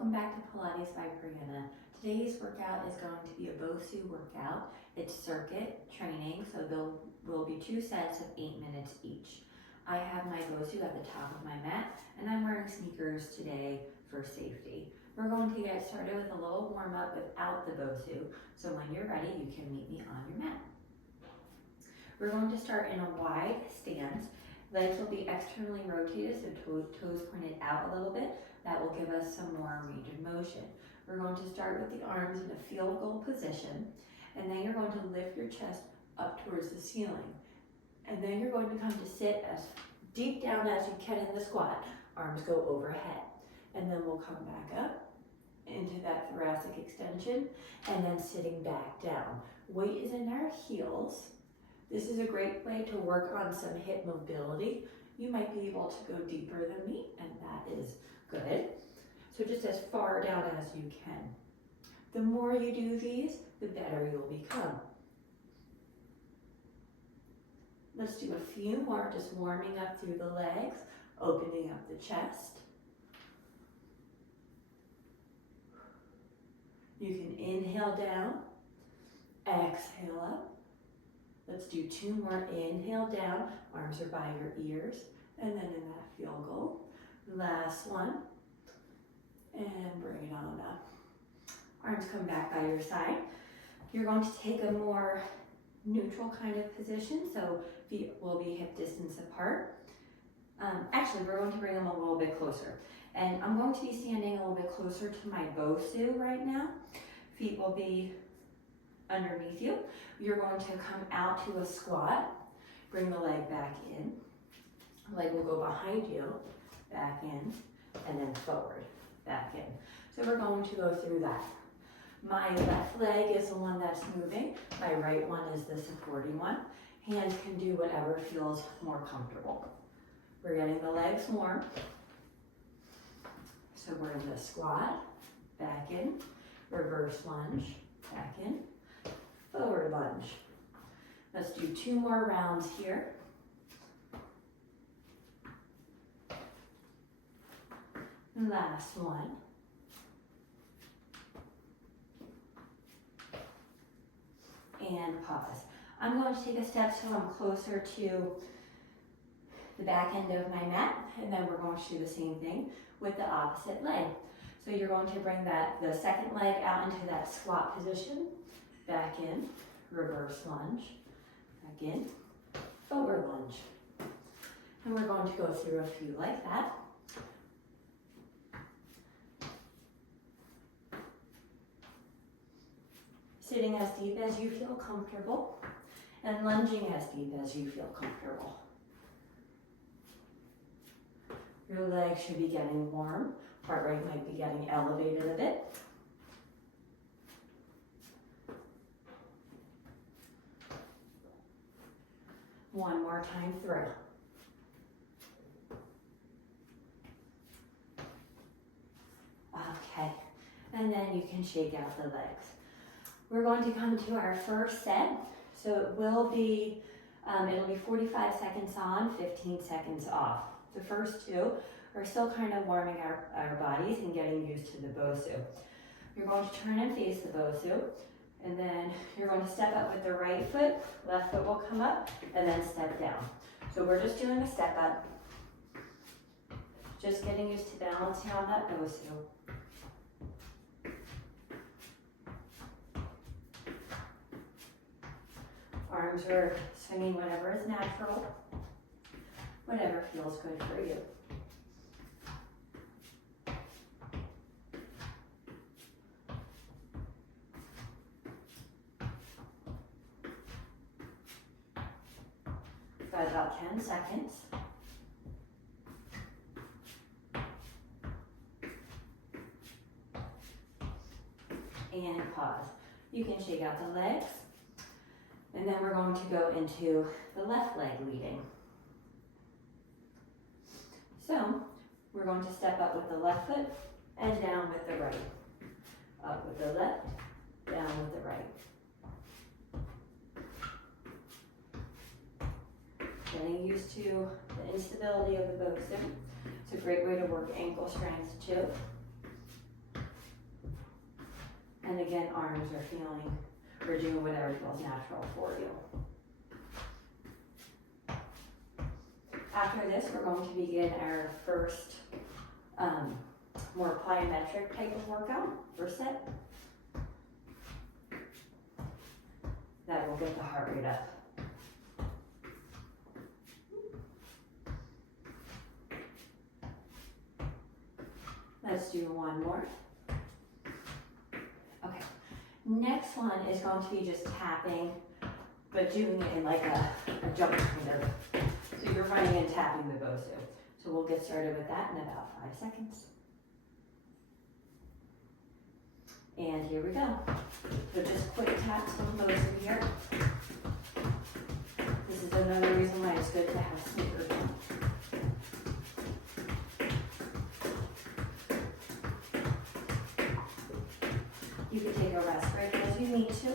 Welcome back to Pilates by Brianna. Today's workout is going to be a BOSU workout. It's circuit training, so there will be 2 sets of 8 minutes each. I have my BOSU at the top of my mat, and I'm wearing sneakers today for safety. We're going to get started with a little warm-up without the BOSU, so when you're ready, you can meet me on your mat. We're going to start in a wide stance. Legs will be externally rotated, so toes pointed out a little bit. That will give us some more range of motion. We're going to start with the arms in a field goal position, and then you're going to lift your chest up towards the ceiling. And then you're going to come to sit as deep down as you can in the squat. Arms go overhead. And then we'll come back up into that thoracic extension, and then sitting back down. Weight is in our heels. This is a great way to work on some hip mobility. You might be able to go deeper than me, and that is good. So just as far down as you can. The more you do these, the better you'll become. Let's do a few more, just warming up through the legs, opening up the chest. You can inhale down, exhale up. Let's do 2 more. Inhale down, arms are by your ears, and then in that field goal. Last one, and bring it on up. Arms come back by your side. You're going to take a more neutral kind of position, so feet will be hip distance apart. Actually, we're going to bring them a little bit closer. And I'm going to be standing a little bit closer to my BOSU right now. Feet will be underneath you. You're going to come out to a squat. Bring the leg back in. Leg will go behind you, back in, and then forward, back in. So we're going to go through that. My left leg is the one that's moving. My right one is the supporting one. Hands can do whatever feels more comfortable. We're getting the legs warm. So we're in the squat, back in, reverse lunge, back in, forward lunge. Let's do 2 more rounds here. Last one. And pause. I'm going to take a step so I'm closer to the back end of my mat, and then we're going to do the same thing with the opposite leg. So you're going to bring the second leg out into that squat position, back in, reverse lunge, back in, forward lunge. And we're going to go through a few like that. Sitting as deep as you feel comfortable, and lunging as deep as you feel comfortable. Your legs should be getting warm. Heart rate might be getting elevated a bit. One more time through. Okay, and then you can shake out the legs. We're going to come to our first set. So it will be, it'll be 45 seconds on, 15 seconds off. The first 2 are still kind of warming our bodies and getting used to the BOSU. You're going to turn and face the BOSU, and then you're going to step up with the right foot, left foot will come up, and then step down. So we're just doing a step up, just getting used to balancing on that BOSU. Arms are swinging whatever is natural, whatever feels good for you. Got about 10 seconds. And pause. You can shake out the legs. And then we're going to go into the left leg leading. So we're going to step up with the left foot and down with the right. Up with the left, down with the right. Getting used to the instability of the BOSU. It's a great way to work ankle strength too. And again, arms are feeling, or doing whatever feels natural for you. After this, we're going to begin our first more plyometric type of workout, first set. That will get the heart rate up. Let's do one more. Okay, next one is going to be just tapping, but doing it in like a jump kind of. So you're running and tapping the BOSU. So we'll get started with that in about 5 seconds. And here we go. So just quick taps on BOSU here. This is another reason why it's good to have sneakers on. You can take a rest break as you need to.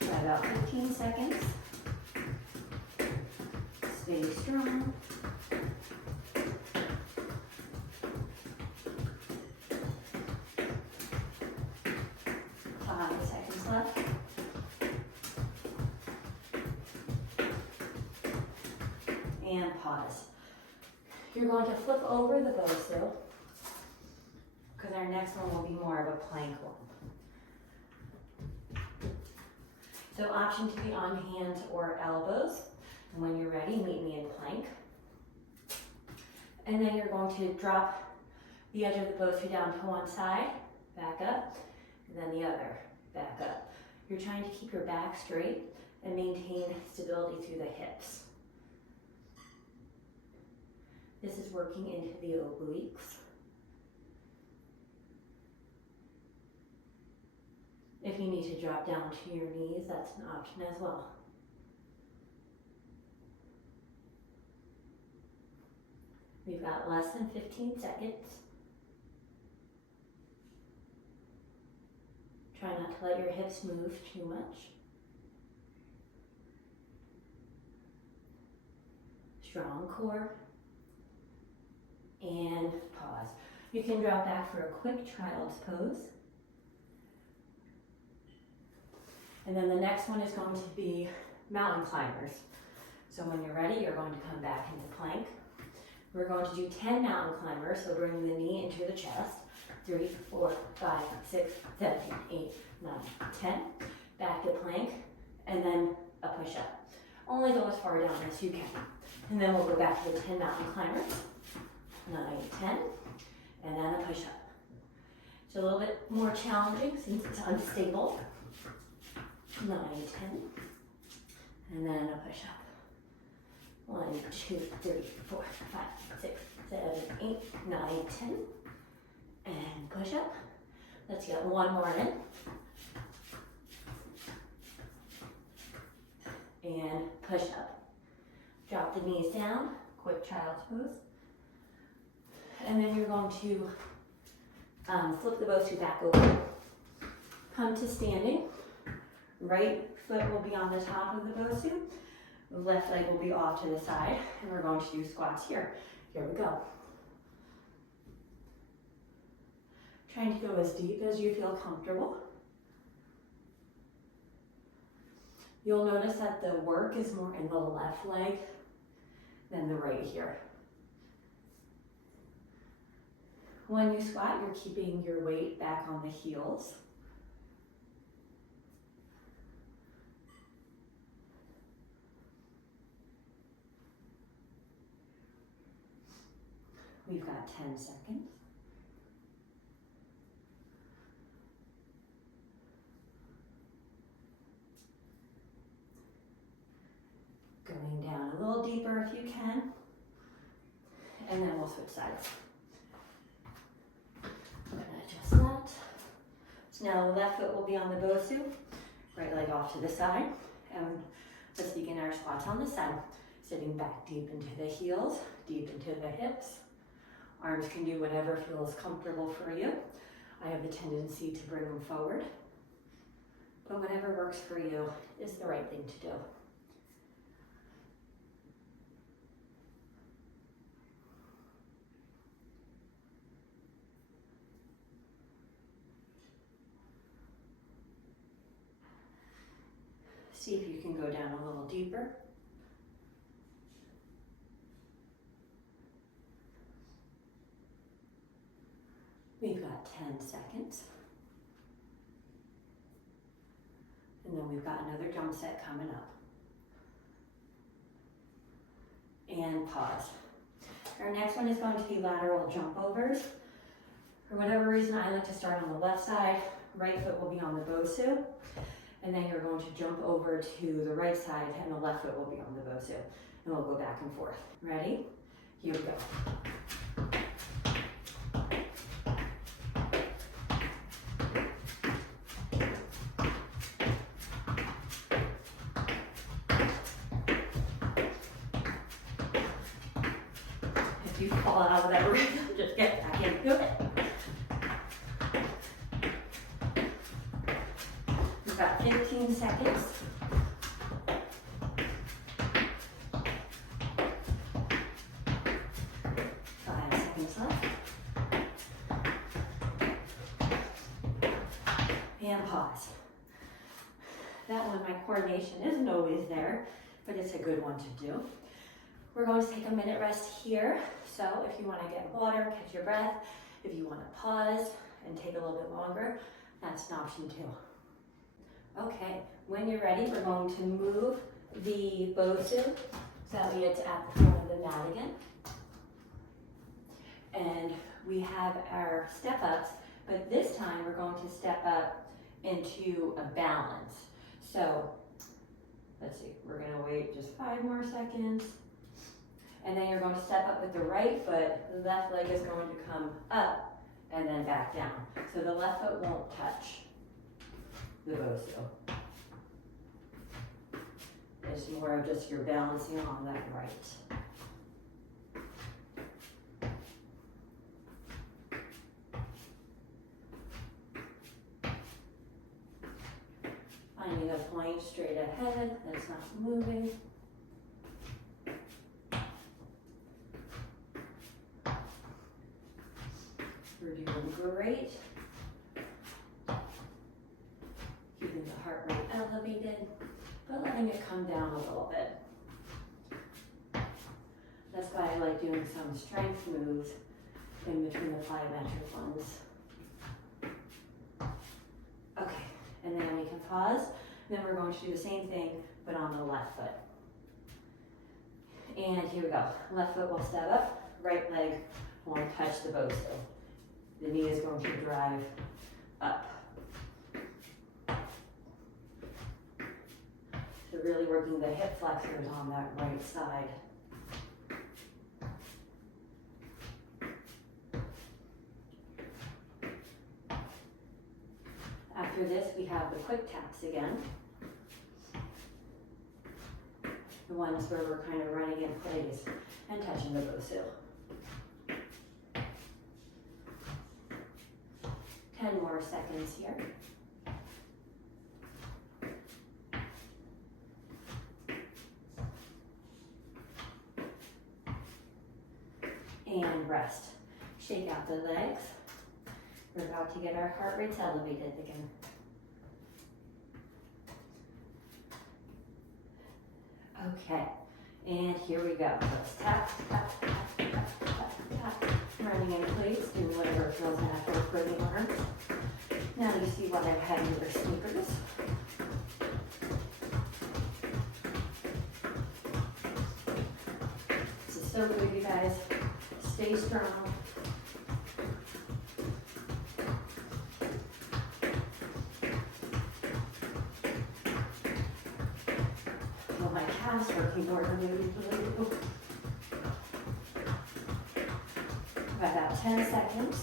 About 15 seconds. Stay strong. 5 seconds left. And pause. You're going to flip over the BOSU because our next one will be more of a plank one. So option to be on hands or elbows. And when you're ready, meet me in plank. And then you're going to drop the edge of the BOSU down to one side, back up, and then the other, back up. You're trying to keep your back straight and maintain stability through the hips. This is working into the obliques. If you need to drop down to your knees, that's an option as well. We've got less than 15 seconds. Try not to let your hips move too much. Strong core. And pause. You can drop back for a quick child's pose. And then the next one is going to be mountain climbers. So when you're ready, you're going to come back into plank. We're going to do 10 mountain climbers, so bring the knee into the chest. 3, 4, 5, 6, 7, 8, 9, 10. Back to plank, and then a push-up. Only go as far down as you can. And then we'll go back to the 10 mountain climbers. 9, 10, and then a push-up. It's a little bit more challenging since it's unstable. 9, 10, and then a push-up. 1, 2, 3, 4, 5, 6, 7, 8, 9, 10, and push up. Let's get one more in. And push up. Drop the knees down, quick child's pose. And then you're going to flip the BOSU back over. Come to standing. Right foot will be on the top of the BOSU. Left leg will be off to the side. And we're going to do squats here. Here we go. Trying to go as deep as you feel comfortable. You'll notice that the work is more in the left leg than the right here. When you squat, you're keeping your weight back on the heels. We've got 10 seconds. Going down a little deeper if you can. And then we'll switch sides. I'm going to adjust that. So now the left foot will be on the BOSU, right leg off to the side. And let's begin our squats on the side. Sitting back deep into the heels, deep into the hips. Arms can do whatever feels comfortable for you. I have the tendency to bring them forward, but whatever works for you is the right thing to do. See if you can go down a little deeper. We've got 10 seconds. And then we've got another jump set coming up. And pause. Our next one is going to be lateral jump overs. For whatever reason, I like to start on the left side. Right foot will be on the BOSU. And then you're going to jump over to the right side and the left foot will be on the BOSU. And we'll go back and forth. Ready? Here we go. If you fall out of that rhythm, just get back into it. We've got 15 seconds. 5 seconds left. And pause. That one, my coordination isn't always there, but it's a good one to do. We're going to take a minute rest here. So if you want to get water, catch your breath. If you want to pause and take a little bit longer, that's an option too. Okay, when you're ready, we're going to move the BOSU so that it's at the front of the mat again. And we have our step ups, but this time we're going to step up into a balance. So let's see, we're going to wait just 5 more seconds. And then you're going to step up with the right foot. The left leg is going to come up and then back down. So the left foot won't touch the BOSU. It's more of just you're balancing on that right. Finding a point straight ahead that's not moving. We're doing great. Keeping the heart rate elevated, but letting it come down a little bit. That's why I like doing some strength moves in between the plyometric ones. Okay, and then we can pause. And then we're going to do the same thing, but on the left foot. And here we go. Left foot will step up, right leg won't touch the BOSU. The knee is going to drive up. So really working the hip flexors on that right side. After this, we have the quick taps again. The ones where we're kind of running in place and touching the BOSU. 10 more seconds here. And rest. Shake out the legs. We're about to get our heart rates elevated again. Okay, and here we go. Let's tap, tap, tap, tap, tap, tap. Running in place, doing whatever feels natural for the arms. Now you see what I've had in your sneakers. This is so good, you guys. Stay strong. Oh, my calves working more than they usually do. About 10 seconds.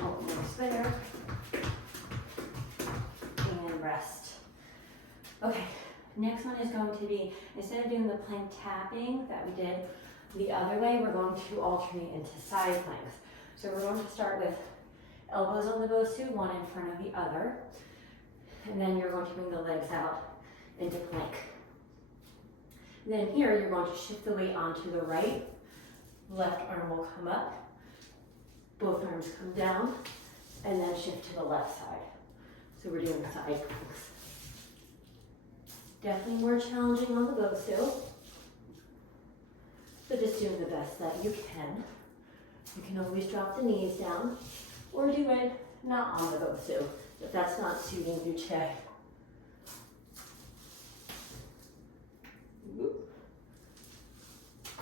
Almost there. And rest. Okay, next one is going to be, instead of doing the plank tapping that we did the other way, we're going to alternate into side planks. So we're going to start with elbows on the BOSU, one in front of the other. And then you're going to bring the legs out into plank. And then here you're going to shift the weight onto the right. Left arm will come up Both arms come down and then shift to the left side. So we're doing side planks. Definitely more challenging on the BOSU, but just doing the best that you can. You can always drop the knees down or do it not on the BOSU if that's not suiting you today.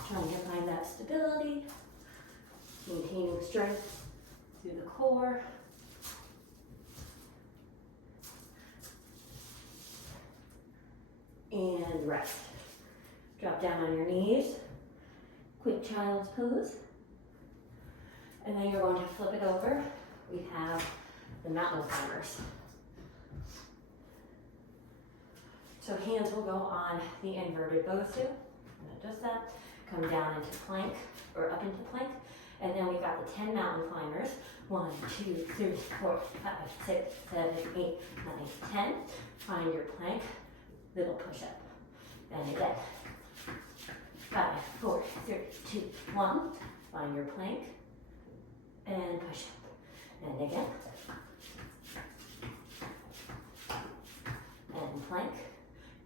Trying to find that stability, maintaining strength through the core. And rest. Drop down on your knees. Quick child's pose. And then you're going to flip it over. We have the mountain climbers. So hands will go on the inverted BOSU. And just that. Come down into plank, or up into plank. And then we've got the 10 mountain climbers. 1, 2, 3, 4, 5, 6, 7, 8, 9, 10. Find your plank. Little push up. And again. 5, 4, 3, 2, 1. Find your plank. And push up. And again. And plank.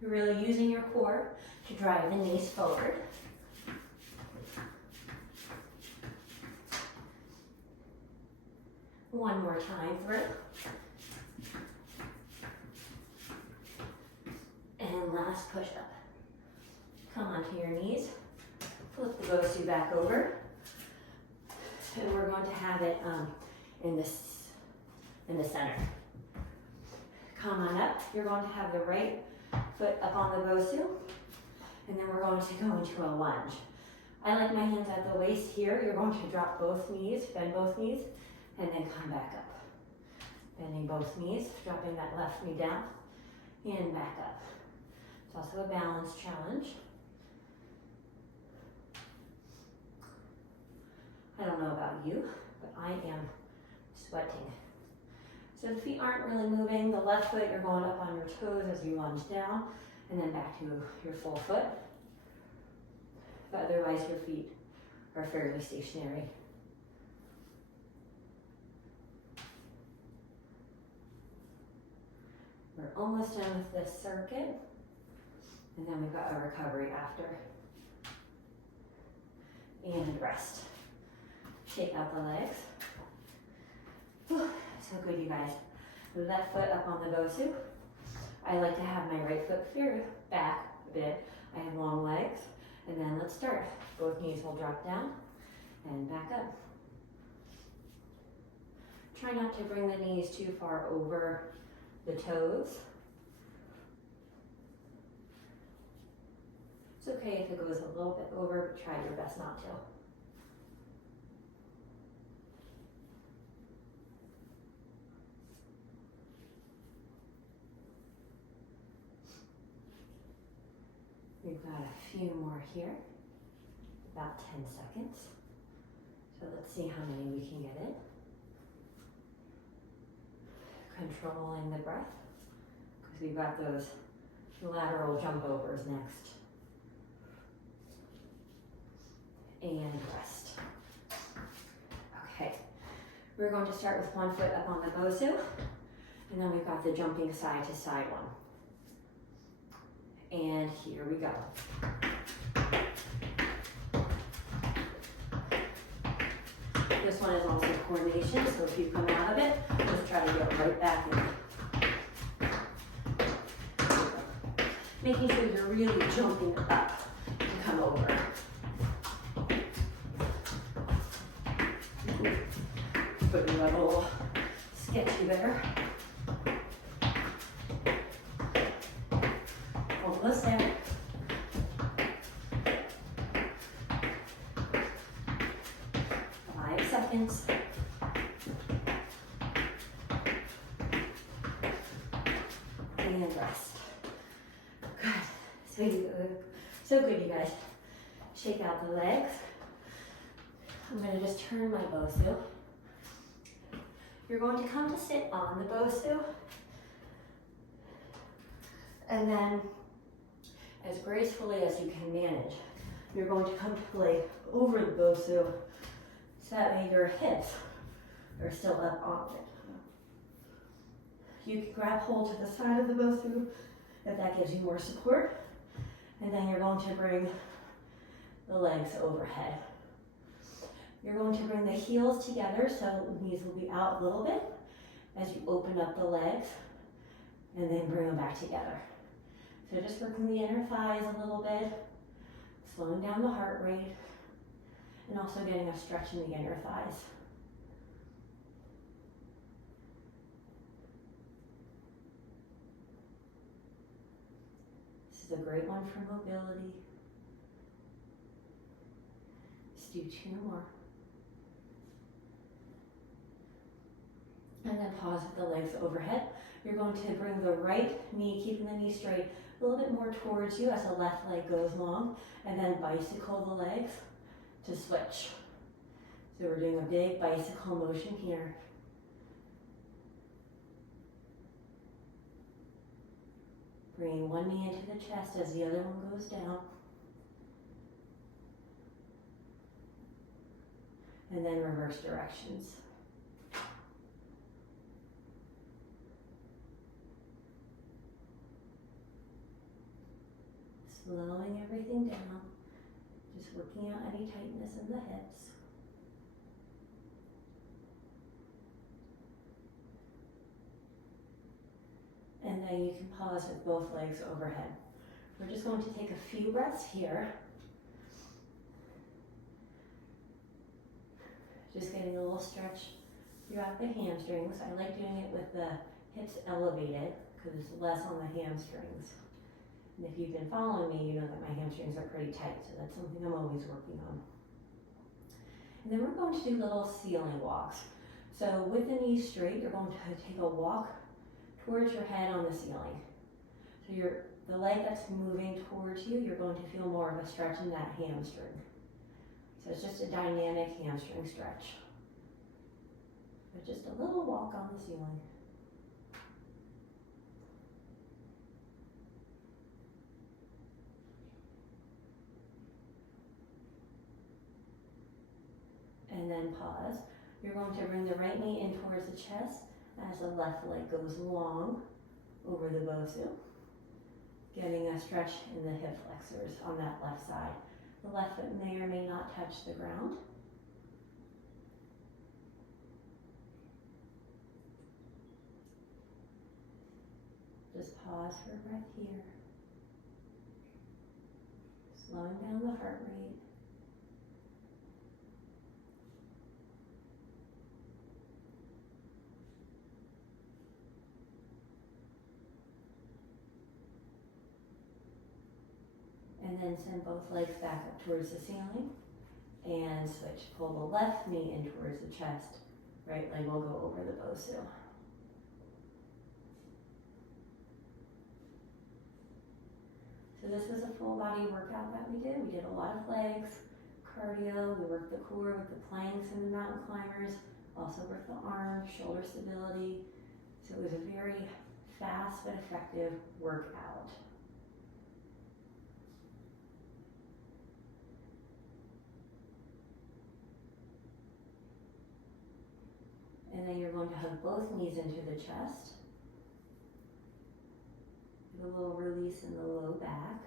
You're really using your core to drive the knees forward. One more time through. And last push up. Come onto your knees. Flip the BOSU back over. And we're going to have it in the center. Come on up. You're going to have the right foot up on the BOSU. And then we're going to go into a lunge. I like my hands at the waist here. You're going to drop both knees, bend both knees, and then come back up. Bending both knees, dropping that left knee down, and back up. It's also a balance challenge. I don't know about you, but I am sweating. So the feet aren't really moving. The left foot, you're going up on your toes as you lunge down, and then back to your full foot. But otherwise, your feet are fairly stationary. We're almost done with this circuit, and then we've got a recovery after. And rest. Shake out the legs. Whew, so good, you guys. Left foot up on the BOSU. I like to have my right foot here back a bit. I have long legs, and then let's start. Both knees will drop down and back up. Try not to bring the knees too far over the toes. It's okay if it goes a little bit over, but try your best not to. We've got a few more here, about 10 seconds. So let's see how many we can get in. Controlling the breath, because we've got those lateral jump overs next. And rest. Okay, we're going to start with one foot up on the BOSU, and then we've got the jumping side to side one. And here we go. This one is also coordination, so if you come out of it, just try to get right back in. Making sure you're really jumping up to come over. But you got a little sketchy there. Almost there. Seconds. And rest. Good. So good, you guys. Shake out the legs. I'm going to just turn my BOSU. You're going to come to sit on the BOSU. And then, as gracefully as you can manage, you're going to come to lay over the BOSU. So that way your hips or still up on it. You can grab hold to the side of the BOSU if that gives you more support. And then you're going to bring the legs overhead. You're going to bring the heels together, so the knees will be out a little bit as you open up the legs, and then bring them back together. So just working the inner thighs a little bit, slowing down the heart rate, and also getting a stretch in the inner thighs. This is a great one for mobility. Let's do 2 more. And then pause with the legs overhead. You're going to bring the right knee, keeping the knee straight, a little bit more towards you as the left leg goes long, and then bicycle the legs to switch. So we're doing a big bicycle motion here. Bringing one knee into the chest as the other one goes down. And then reverse directions. Slowing everything down, just working out any tightness in the hips. And then you can pause with both legs overhead. We're just going to take a few breaths here. Just getting a little stretch throughout the hamstrings. I like doing it with the hips elevated because it's less on the hamstrings. And if you've been following me, you know that my hamstrings are pretty tight, so that's something I'm always working on. And then we're going to do little ceiling walks. So with the knees straight, you're going to take a walk towards your head on the ceiling. So the leg that's moving towards you, you're going to feel more of a stretch in that hamstring. So it's just a dynamic hamstring stretch. But just a little walk on the ceiling. And then pause. You're going to bring the right knee in towards the chest as the left leg goes long over the BOSU. Getting a stretch in the hip flexors on that left side. The left foot may or may not touch the ground. Just pause for a breath here. Slowing down the heart rate. And then send both legs back up towards the ceiling and switch. Pull the left knee in towards the chest. Right leg will go over the BOSU. So this was a full body workout that we did. We did a lot of legs, cardio, we worked the core with the planks and the mountain climbers, also worked the arms, shoulder stability. So it was a very fast but effective workout. And then you're going to hug both knees into the chest. Give a little release in the low back.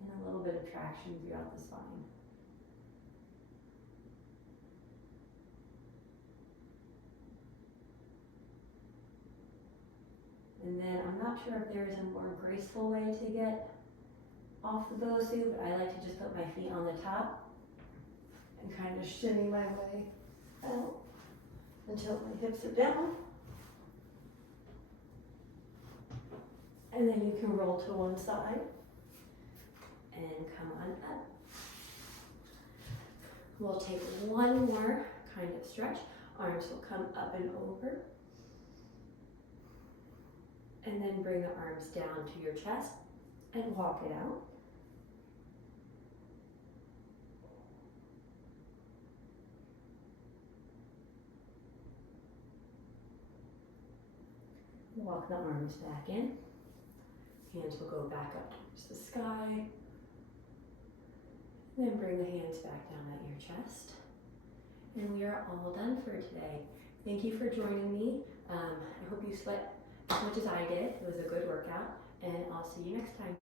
And a little bit of traction throughout the spine. And then I'm not sure if there's a more graceful way to get off the BOSU, but I like to just put my feet on the top and kind of shimmy my way out until my hips are down. And then you can roll to one side and come on up. We'll take one more kind of stretch. Arms will come up and over. And then bring the arms down to your chest and walk it out. Walk the arms back in. Hands will go back up towards the sky. Then bring the hands back down at your chest. And we are all done for today. Thank you for joining me. I hope you sweat as much as I did. It was a good workout, and I'll see you next time.